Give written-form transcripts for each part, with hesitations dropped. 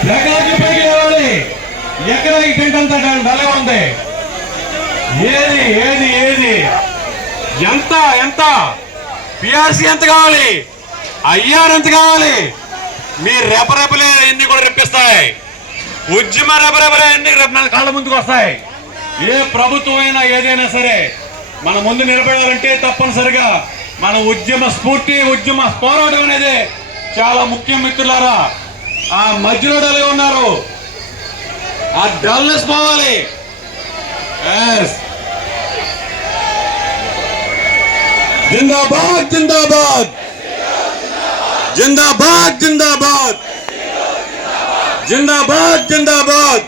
ఎక్కడికి పైకి లేవాలి. ఎక్కడ ఈ టెంట్ అంతా డలే ఉంది. ఏది ఏది ఏది ఎంత ఎంత పిఆర్సీ ఎంత కావాలి, ఐఆర్ ఎంత కావాలి? మీ రెపరెపలే ఎన్ని కూడా రెప్పిస్తాయి. ఉద్యమ రెపరెపలే ఎన్ని మన కాళ్ళ ముందుకు వస్తాయి. ఏ ప్రభుత్వం అయినా ఏదైనా సరే మన ముందు నిలబడాలంటే తప్పనిసరిగా మన ఉద్యమ స్ఫూర్తి, ఉద్యమ పోరాటం అనేది చాలా ముఖ్యం మిత్రులారా. ఆ మధ్యలో డల్ ఉన్నారు, ఆ డల్నెస్ పోవాలి. జిందాబాద్ జిందాబాద్ జిందాబాద్ జిందాబాద్ జిందాబాద్ జిందాబాద్.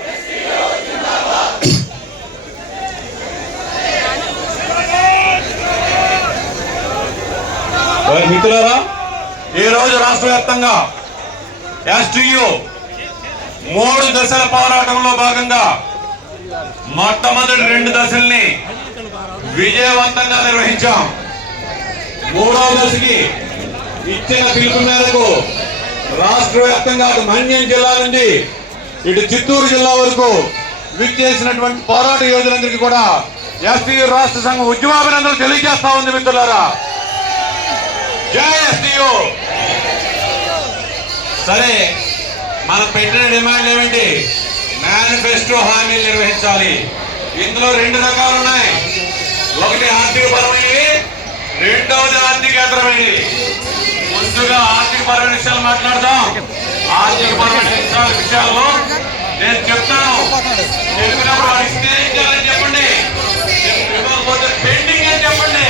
మిత్రులారా, ఈ రోజు రాష్ట్ర వ్యాప్తంగా ఎస్టీయు 3 దశల పోరాటంలో భాగంగా మొట్టమొదటి 2 దశల్ని విజయవంతంగా నిర్వహించాం. 3వ దశకి ఇచ్చిన పిలుపు మేరకు రాష్ట్ర వ్యాప్తంగా అటు మన్యం జిల్లా నుండి ఇటు చిత్తూరు జిల్లా వరకు విచ్చేసినటువంటి పోరాట యోధులందరికీ కూడా ఎస్టీయు రాష్ట్ర సంఘం ఉద్యమాభినందనలు తెలియజేస్తా ఉంది. మిత్రులారా, జై ఎస్టీయు. సరే, మనం పెట్టిన డిమాండ్ ఏమిటి? మేనిఫెస్టో హామీలు నిర్వహించాలి. ఇందులో 2 రకాలు ఉన్నాయి. ఒకటి ఆర్థిక పరమైనవి, రెండవది ఆర్థికేతరమైనవి. ముందుగా ఆర్థిక పరమైన విషయాలు మాట్లాడదాం. ఆర్థిక పరమైన విషయాల్లో నేను చెప్తాను, చెప్పినప్పుడు వాడు ఇస్తే ఏం చేయాలని చెప్పండి, ఇవ్వకపోతే పెండింగ్ అని చెప్పండి.